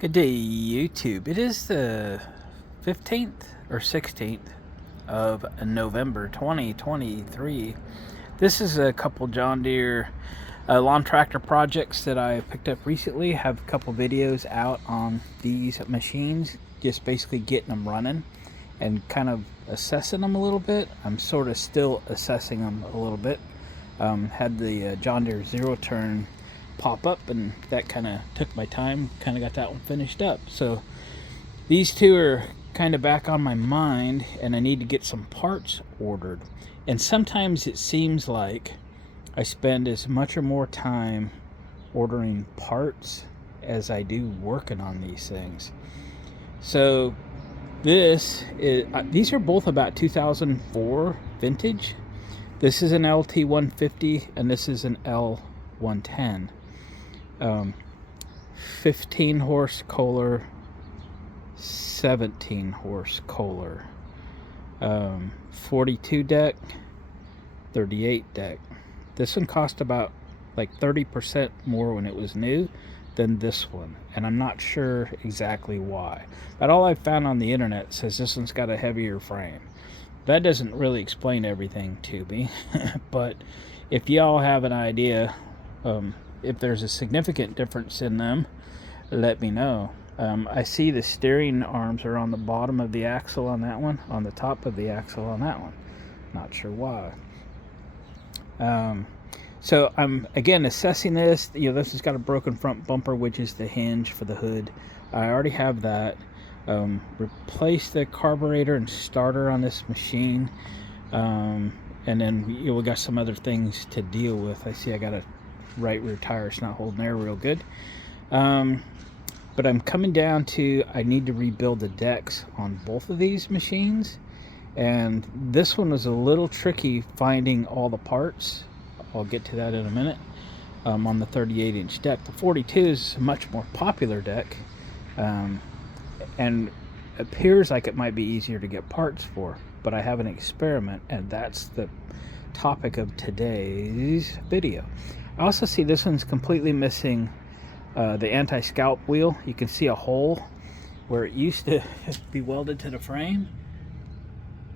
Good day, YouTube. It is the 15th or 16th of November 2023. This is a couple John Deere lawn tractor projects that I picked up recently. I have a couple videos out on these machines, just basically getting them running and kind of assessing them a little bit. I'm sort of still assessing them a little bit. Had the John Deere zero turn pop up, and that kind of took my time, kind of got that one finished up. So these two are kind of back on my mind, and I need to get some parts ordered. And sometimes it seems like I spend as much or more time ordering parts as I do working on these things. So these are both about 2004 vintage. This is an LT150 and this is an L110. 15 horse Kohler, 17 horse Kohler, 42 deck, 38 deck. This one cost about like 30% more when it was new than this one, and I'm not sure exactly why, but all I found on the internet says this one's got a heavier frame. That doesn't really explain everything to me, but if y'all have an idea, if there's a significant difference in them, let me know. I see the steering arms are on the bottom of the axle on that one, on the top of the axle on that one. Not sure why. So I'm again assessing this. This has got a broken front bumper, which is the hinge for the hood. I already have that. Replace the carburetor and starter on this machine, and then we got some other things to deal with. I see I got a right rear tire, it's not holding air real good. But I'm coming down to, I need to rebuild the decks on both of these machines, and this one was a little tricky finding all the parts. I'll get to that in a minute. On the 38-inch deck, the 42 is a much more popular deck, and appears like it might be easier to get parts for, but I have an experiment, and that's the topic of today's video. I also see this one's completely missing the anti-scalp wheel. You can see a hole where it used to be welded to the frame,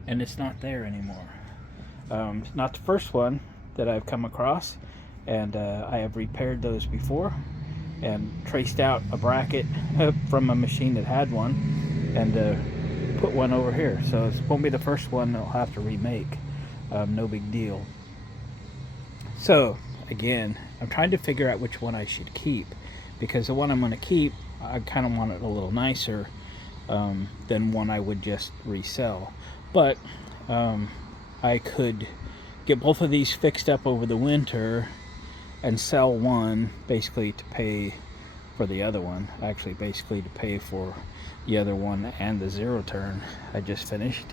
and it's not there anymore. It's not the first one that I've come across, and I have repaired those before and traced out a bracket from a machine that had one and put one over here. So it won't be the first one I'll have to remake. No big deal. So again, I'm trying to figure out which one I should keep, because the one I'm going to keep, I kind of want it a little nicer than one I would just resell. But I could get both of these fixed up over the winter and sell one basically to pay for the other one. Actually, basically to pay for the other one and the zero turn I just finished.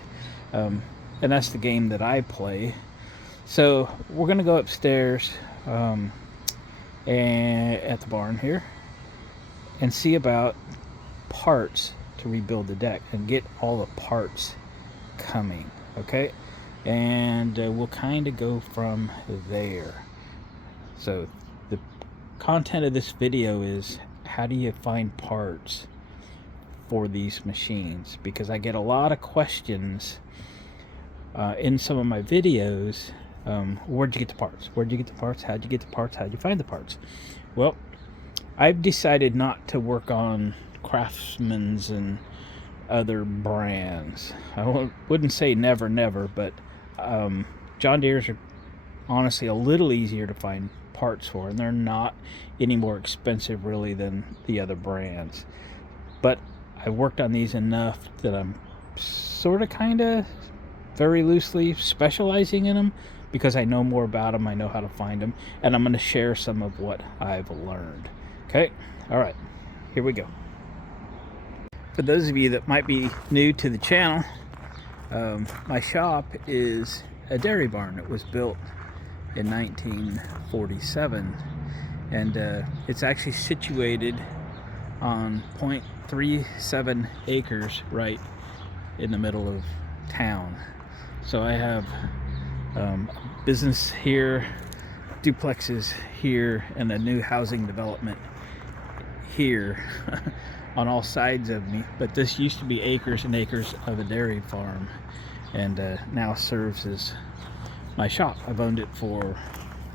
And that's the game that I play. So we're going to go upstairs and at the barn here and see about parts to rebuild the deck and get all the parts coming, okay? And we'll kind of go from there. So the content of this video is, how do you find parts for these machines? Because I get a lot of questions in some of my videos. Where'd you get the parts? Where'd you get the parts? How'd you get the parts? How'd you find the parts? Well, I've decided not to work on Craftsman's and other brands. I wouldn't say never, but John Deere's are honestly a little easier to find parts for, and they're not any more expensive really than the other brands. But I worked on these enough that I'm sort of kind of very loosely specializing in them, because I know more about them, I know how to find them, and I'm going to share some of what I've learned. Okay, all right, here we go. For those of you that might be new to the channel, my shop is a dairy barn. It was built in 1947, and it's actually situated on 0.37 acres right in the middle of town. So I have business here, duplexes here, and a new housing development here on all sides of me, but this used to be acres and acres of a dairy farm, and now serves as my shop. I've owned it for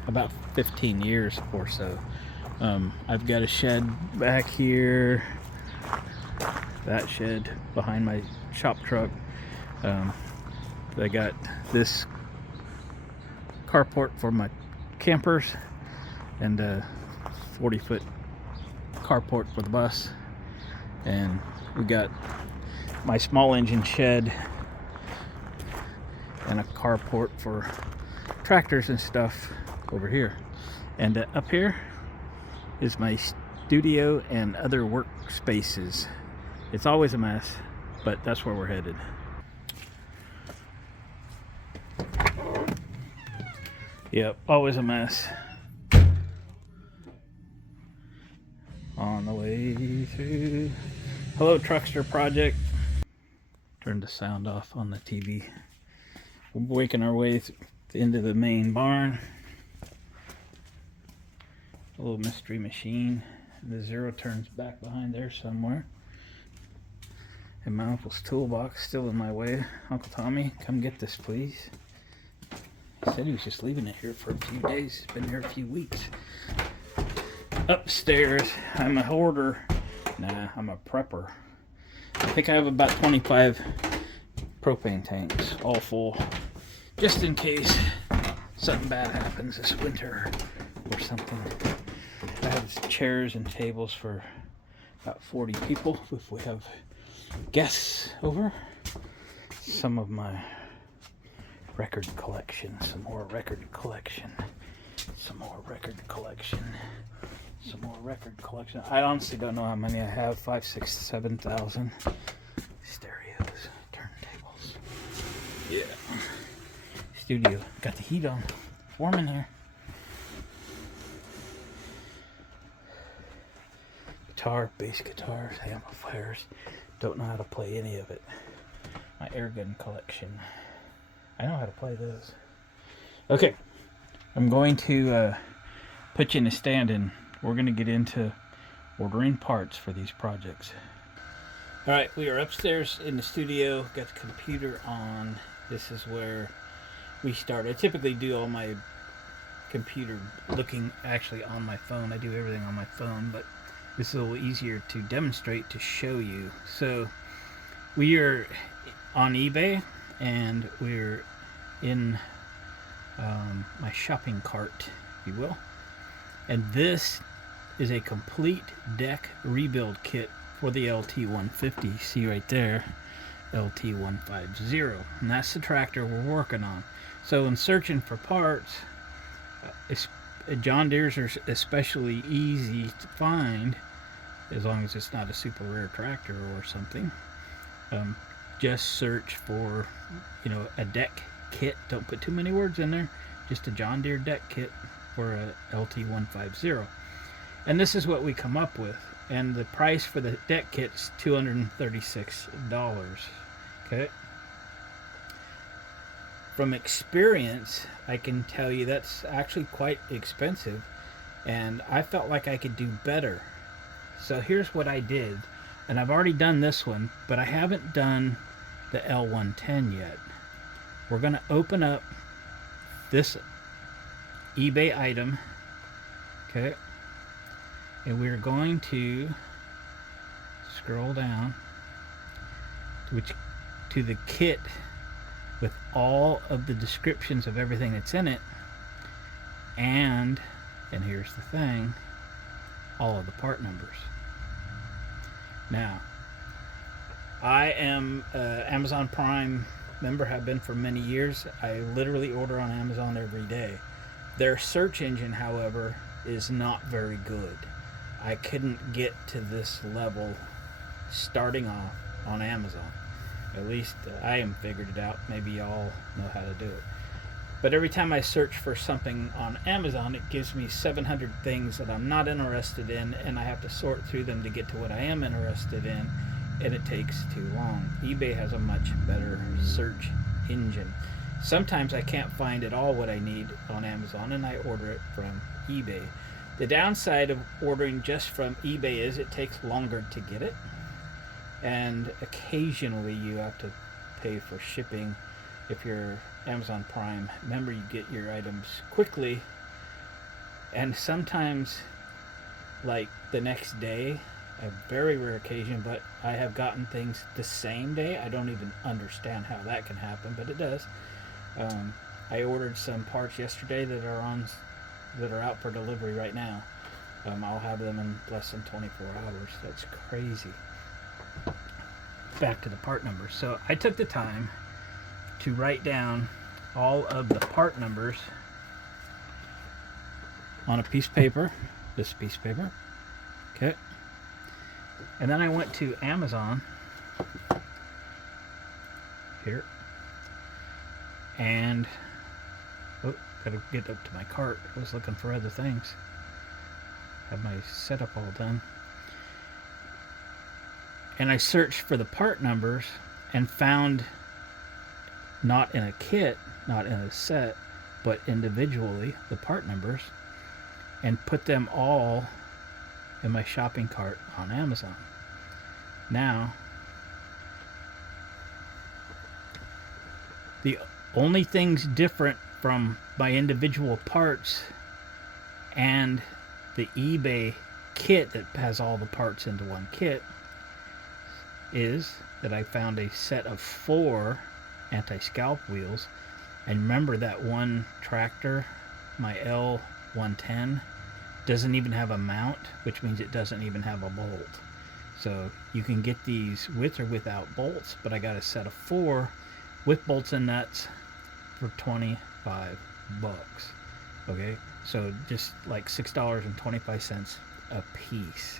about 15 years or so. I've got a shed back here, that shed behind my shop truck. I got this carport for my campers, and a 40-foot carport for the bus, and we got my small engine shed and a carport for tractors and stuff over here. And up here is my studio and other workspaces. It's always a mess, but that's where we're headed. Yep, always a mess. On the way through. Hello, Truckster Project. Turn the sound off on the TV. We're waking our way into the main barn. A little mystery machine. The zero turns back behind there somewhere. And my uncle's toolbox still in my way. Uncle Tommy, come get this, please. He said he was just leaving it here for a few days. It's been here a few weeks. Upstairs, I'm a hoarder. Nah, I'm a prepper. I think I have about 25 propane tanks, all full, just in case something bad happens this winter or something. I have chairs and tables for about 40 people if we have guests over. Some of my record collection, some more record collection, some more record collection, some more record collection. I honestly don't know how many I have. 5, 6, 7,000 stereos, turntables. Yeah. Studio. Got the heat on. Warm in here. Guitar, bass guitars, amplifiers. Don't know how to play any of it. My air gun collection. I know how to play those. Okay, I'm going to put you in a stand, and we're going to get into ordering parts for these projects. Alright, we are upstairs in the studio, got the computer on. This is where we start. I typically do all my computer looking actually on my phone. I do everything on my phone, but this is a little easier to demonstrate, to show you. So we are on eBay, and we're in my shopping cart, if you will. And this is a complete deck rebuild kit for the LT150. See right there, LT150. And that's the tractor we're working on. So in searching for parts, John Deere's are especially easy to find, as long as it's not a super rare tractor or something. Just search for, a deck kit. Don't put too many words in there. Just a John Deere deck kit for a LT150. And this is what we come up with. And the price for the deck kit is $236. Okay. From experience, I can tell you that's actually quite expensive, and I felt like I could do better. So here's what I did, and I've already done this one, but I haven't done the L110 yet. We're going to open up this eBay item, okay, and we're going to scroll down to the kit with all of the descriptions of everything that's in it, and here's the thing, all of the part numbers. Now, I am an Amazon Prime member, have been for many years. I literally order on Amazon every day. Their search engine, however, is not very good. I couldn't get to this level starting off on Amazon. At least I haven't figured it out. Maybe y'all know how to do it. But every time I search for something on Amazon, it gives me 700 things that I'm not interested in, and I have to sort through them to get to what I am interested in, and it takes too long. eBay has a much better search engine. Sometimes I can't find at all what I need on Amazon, and I order it from eBay. The downside of ordering just from eBay is it takes longer to get it, and occasionally you have to pay for shipping. If you're Amazon Prime member, you get your items quickly, and sometimes like the next day. A very rare occasion, but I have gotten things the same day. I don't even understand how that can happen, but it does. I ordered some parts yesterday that are out for delivery right now. I'll have them in less than 24 hours. That's crazy. Back to the part numbers. So I took the time to write down all of the part numbers on a piece of paper. This piece of paper. Okay. And then I went to Amazon here, and gotta get up to my cart. I was looking for other things. Have my setup all done, and I searched for the part numbers and found, not in a kit, not in a set, but individually, the part numbers, and put them all in my shopping cart on Amazon. Now, the only things different from my individual parts and the eBay kit that has all the parts into one kit is that I found a set of 4 anti-scalp wheels. And remember that one tractor, my L110, doesn't even have a mount, which means it doesn't even have a bolt. So you can get these with or without bolts, but I got a set of 4 with bolts and nuts for $25. Okay, so just like $6.25 a piece.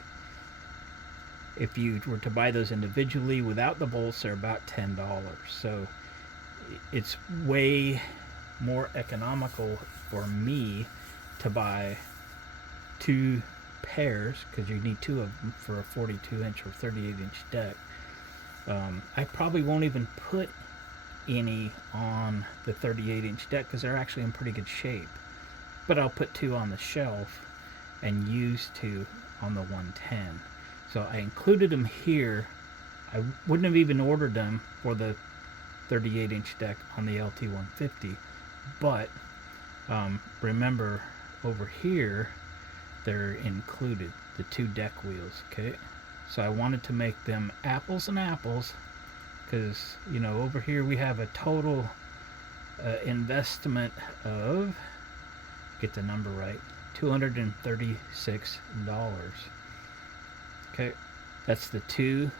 If you were to buy those individually without the bolts, they're about $10. So it's way more economical for me to buy 2 pairs, because you need 2 of them for a 42-inch or 38-inch deck. I probably won't even put any on the 38-inch deck because they're actually in pretty good shape, but I'll put 2 on the shelf and use 2 on the 110. So I included them here. I wouldn't have even ordered them for the 38-inch deck on the LT150, but remember over here they're included, the 2 deck wheels. Okay, so I wanted to make them apples and apples, because you know over here we have a total investment of, get the number right, $236. Okay, that's the 2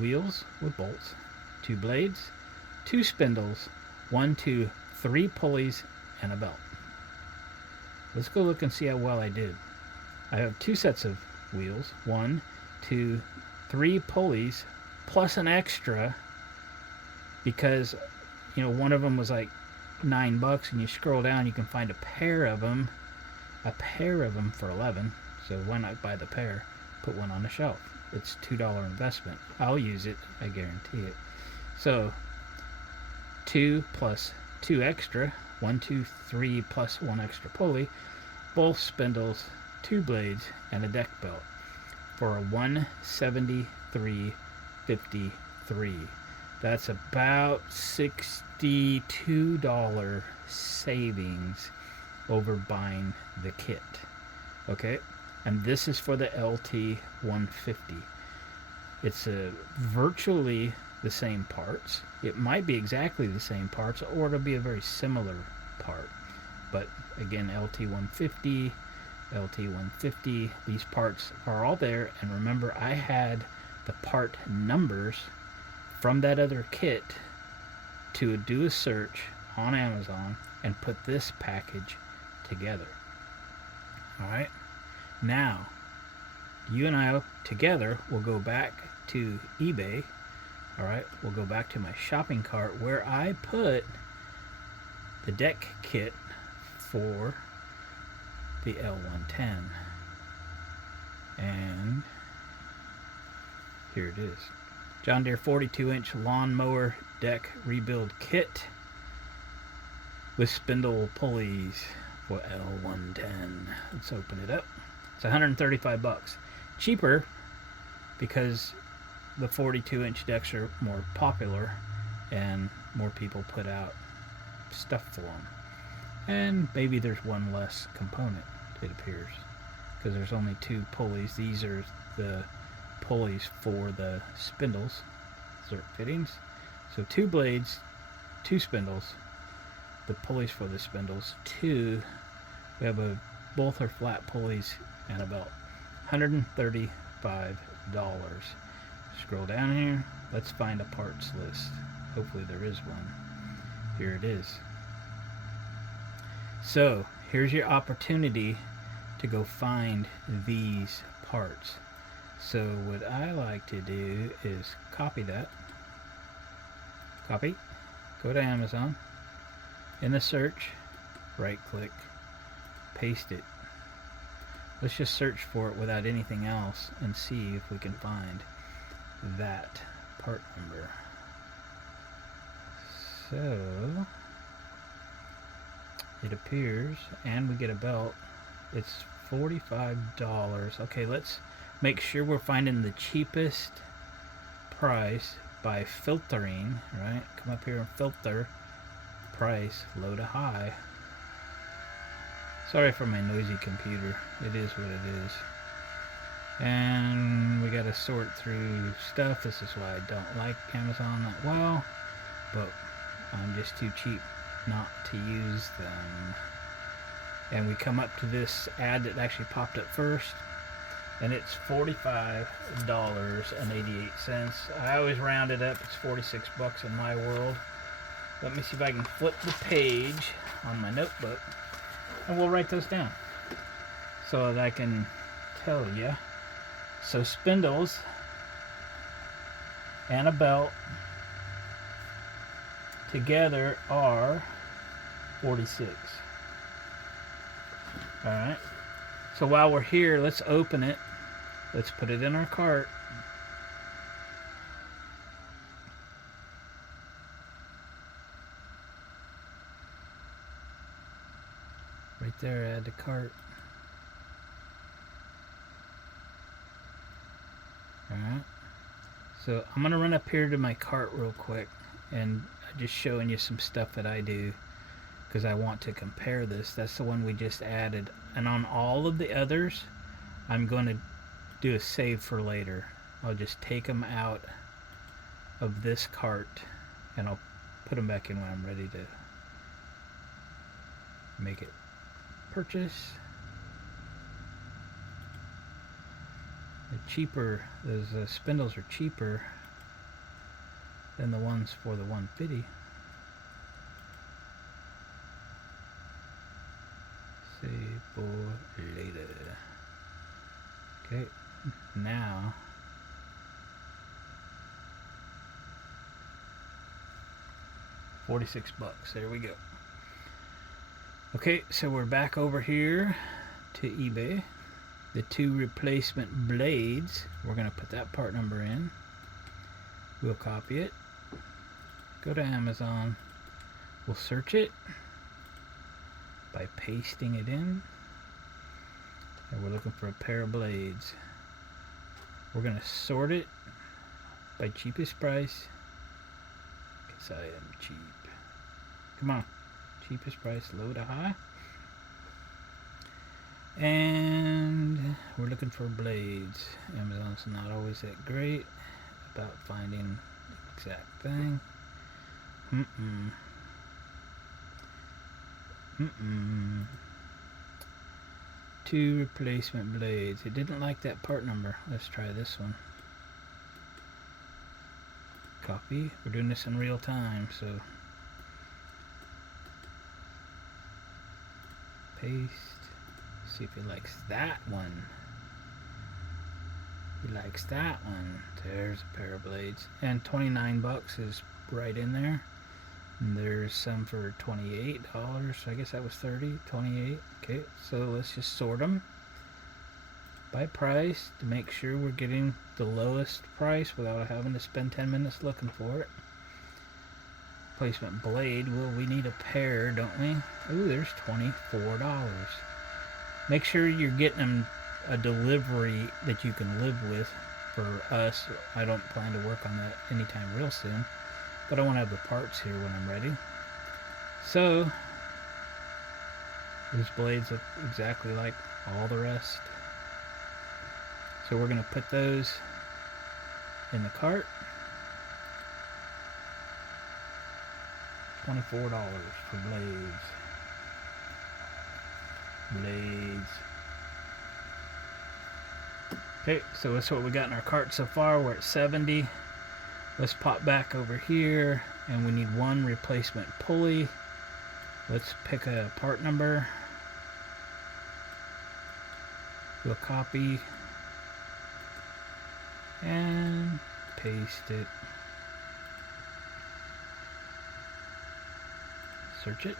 wheels with bolts, 2 blades, 2 spindles, 1, 2, 3 pulleys, and a belt. Let's go look and see how well I did. I have 2 sets of wheels, 1, 2, 3 pulleys, plus an extra, because you know one of them was like $9, and you scroll down you can find a pair of them for $11. So why not buy the pair, put one on the shelf? It's $2 investment. I'll use it, I guarantee it. So 2 plus 2 extra, 1, 2, 3 plus 1 extra pulley, both spindles, 2 blades, and a deck belt for a $173.53. That's about $62 savings over buying the kit. Okay, and this is for the LT150. It's virtually the same parts. It might be exactly the same parts, or it'll be a very similar part. But again, LT150, LT150, these parts are all there. And remember, I had the part numbers from that other kit to do a search on Amazon and put this package together. Alright, now you and I together will go back to eBay. Alright, we'll go back to my shopping cart where I put the deck kit for the L110, and here it is. John Deere 42-inch lawn mower deck rebuild kit with spindle pulleys for L110. Let's open it up. It's 135 bucks. Cheaper because the 42-inch decks are more popular and more people put out stuff for them. And maybe there's one less component, it appears, because there's only 2 pulleys. These are the pulleys for the spindles, zerk fittings. So 2 blades, 2 spindles, the pulleys for the spindles, 2. We have both are flat pulleys and about $135. Scroll down here. Let's find a parts list. Hopefully there is one. Here it is. So here's your opportunity to go find these parts. So what I like to do is copy that. Copy. Go to Amazon. In the search, right click, paste it. Let's just search for it without anything else and see if we can find that part number. So it appears, and we get a belt. It's $45. Okay, let's make sure we're finding the cheapest price by filtering, right? Come up here and filter price, low to high. Sorry for my noisy computer. It is what it is. And we got to sort through stuff. This is why I don't like Amazon that well, but I'm just too cheap not to use them. And we come up to this ad that actually popped up first, and it's $45.88. I always round it up. It's 46 bucks in my world. Let me see if I can flip the page on my notebook, and we'll write those down so that I can tell you. So spindles and a belt together are 46. Alright, so while we're here, let's open it. Let's put it in our cart. Right there, add to cart. Alright, so I'm going to run up here to my cart real quick, and I'm just showing you some stuff that I do because I want to compare this. That's the one we just added, and on all of the others I'm going to do a save for later. I'll just take them out of this cart and I'll put them back in when I'm ready to make it purchase. The cheaper, those spindles are cheaper than the ones for the 150. Save for later. Okay, now $46. There we go. Okay, so we're back over here to eBay. The 2 replacement blades, we're going to put that part number in. We'll copy it. Go to Amazon. We'll search it by pasting it in, and we're looking for a pair of blades. We're going to sort it by cheapest price, because I am cheap. Come on, cheapest price, low to high. And we're looking for blades. Amazon's not always that great about finding the exact thing. 2 replacement blades. It didn't like that part number. Let's try this one. Copy. We're doing this in real time, so paste. See if he likes that one. He likes that one. There's a pair of blades. And 29 bucks is right in there. And there's some for $28. So I guess that was 30, 28. Okay, so let's just sort them by price to make sure we're getting the lowest price without having to spend 10 minutes looking for it. Replacement blade. Well, we need a pair, don't we? Ooh, there's $24. Make sure you're getting them a delivery that you can live with. For us, I don't plan to work on that anytime real soon, but I want to have the parts here when I'm ready. So these blades look exactly like all the rest. So we're going to put those in the cart. $24 for blades. Okay, so that's what we got in our cart so far. We're at 70. Let's pop back over here, and we need one replacement pulley. Let's pick a part number. Do a copy and paste it. Search it.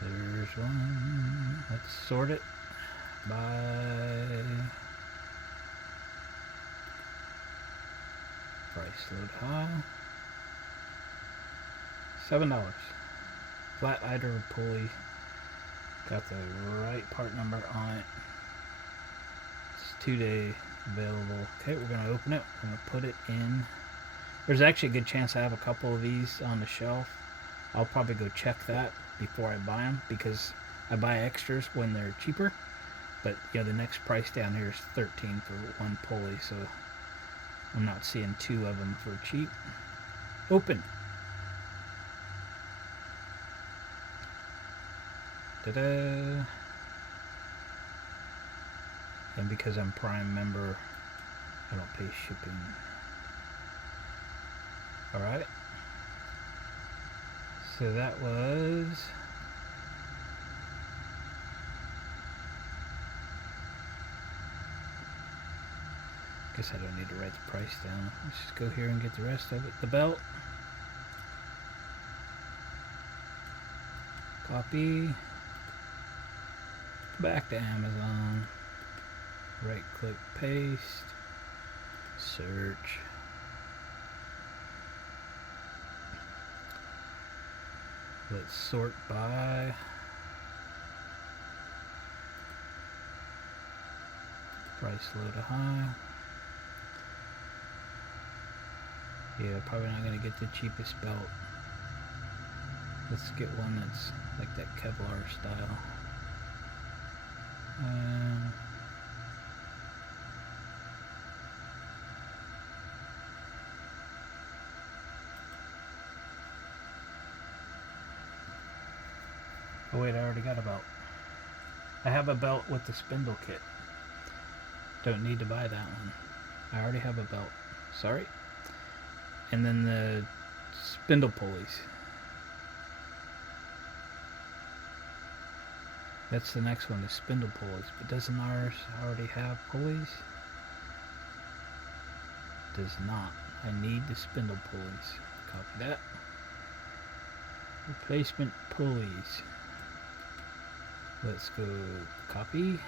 There's one. Let's sort it by price load high. $7. Flat idler pulley. Got the right part number on it. It's 2-day available. Okay, we're gonna open it. We're gonna put it in. There's actually a good chance I have a couple of these on the shelf. I'll probably go check that before I buy them, because I buy extras when they're cheaper. But yeah, the next price down here is $13 for one pulley, so I'm not seeing two of them for cheap. Open. Ta-da! And because I'm Prime member, I don't pay shipping. Alright. So that was guess I don't need to write the price down. Let's just go here and get the rest of it. The belt. Copy. Back to Amazon. Right click, paste. Search. Let's sort by price low to high. Yeah, probably not going to get the cheapest belt. Let's get one that's like that Kevlar style. Oh wait, I already got a belt. I have a belt with the spindle kit. Don't need to buy that one. I already have a belt. Sorry. And then the spindle pulleys. That's the next one, the spindle pulleys. But doesn't ours already have pulleys? Does not. I need the spindle pulleys. Copy that. Replacement pulleys. Let's go copy.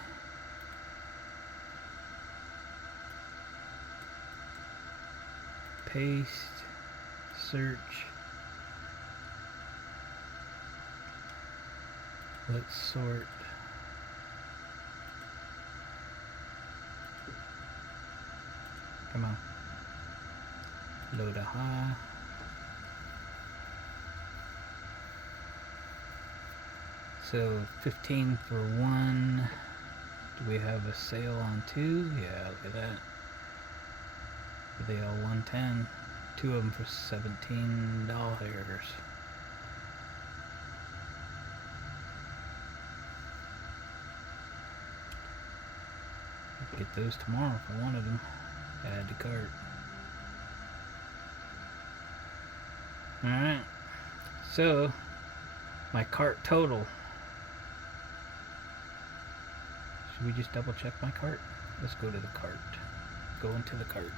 Paste. Search. Let's sort. Come on. Low to high. So 15 for one. Do we have a sale on two? Yeah, look at that. Are they all 110? Two of them for $17. I'd get those tomorrow if I wanted them. Add to cart. Alright. So, my cart total. Should we just double check my cart? Let's go to the cart. Go into the cart.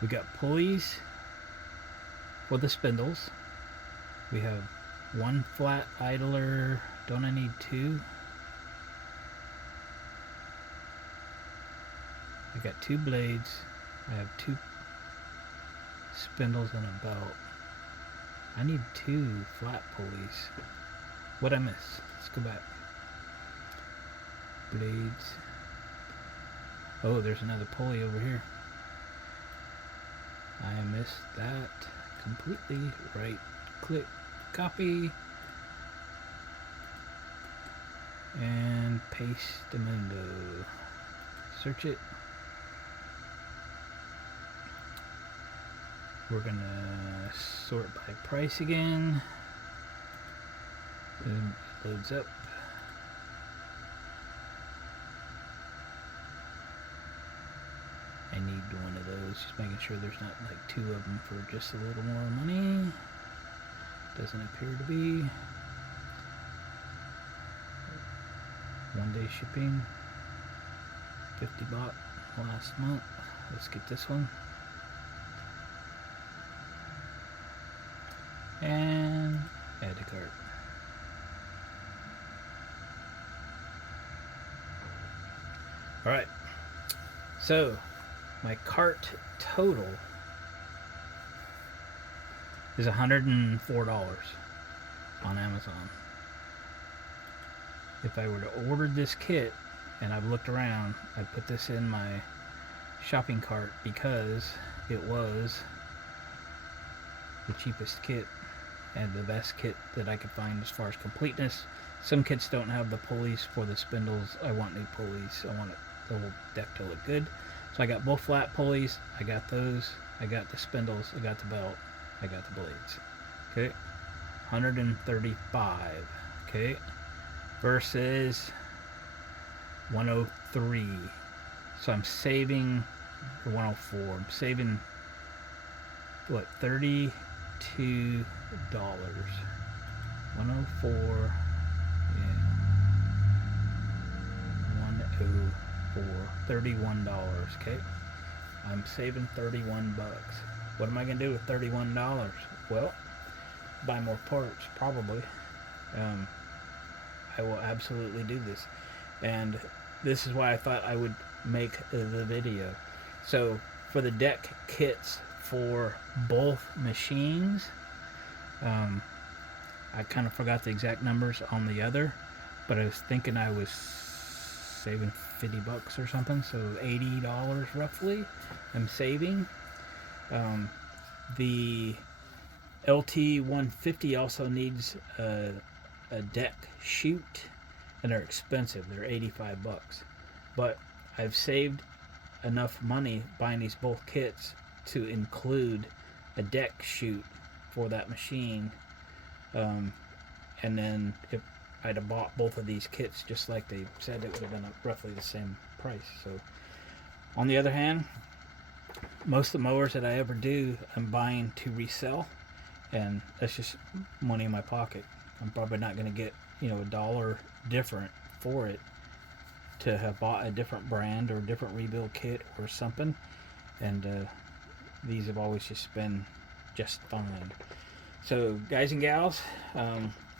We got pulleys for the spindles. We have one flat idler. Don't I need two? I got two blades. I have two spindles and a belt. I need 2 flat pulleys. What'd I miss? Let's go back. Blades. Oh, there's another pulley over here. I missed that completely. Right click, copy, and paste amendo. Search it. We're gonna sort by price again. And it loads up. I need one of those, just making sure there's not like 2 of them for just a little more money. Doesn't appear to be. 1-day shipping. 50 baht last month. Let's get this one. And add to cart. Alright. So my cart total is $104 on Amazon. If I were to order this kit, and I've looked around, I put this in my shopping cart because it was the cheapest kit and the best kit that I could find as far as completeness. Some kits don't have the pulleys for the spindles. I want new pulleys. I want the whole deck to look good. So I got both flat pulleys. I got those. I got the spindles. I got the belt. I got the blades. Okay. 135. Okay. Versus 103. So I'm saving, or 104. I'm saving, what, $32. 104. Yeah. 104. $31. Okay. I'm saving 31 bucks. What am I gonna do with $31? Well, buy more parts, probably. I will absolutely do this, and this is why I thought I would make the video. So for the deck kits for both machines, I kind of forgot the exact numbers on the other, but I was thinking I was saving 50 bucks or something, so $80 roughly I'm saving. The LT150 also needs a deck chute, and they're expensive. They're 85 bucks, but I've saved enough money buying these both kits to include a deck chute for that machine. And then if I'd have bought both of these kits just like they said, it would have been roughly the same price. So on the other hand, most of the mowers that I ever do, I'm buying to resell, and that's just money in my pocket. I'm probably not going to get, $1 different for it to have bought a different brand or a different rebuild kit or something. And these have always just been just fine. So guys and gals,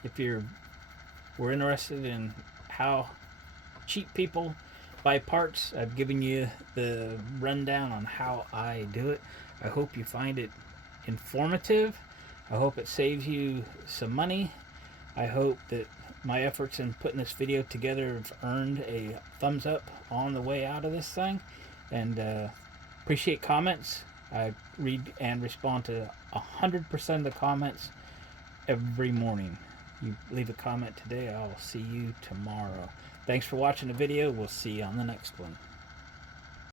if we're interested in how cheap people buy parts, I've given you the rundown on how I do it. I hope you find it informative. I hope it saves you some money. I hope that my efforts in putting this video together have earned a thumbs up on the way out of this thing. And appreciate comments. I read and respond to 100% of the comments every morning. You leave a comment today, I'll see you tomorrow. Thanks for watching the video. We'll see you on the next one.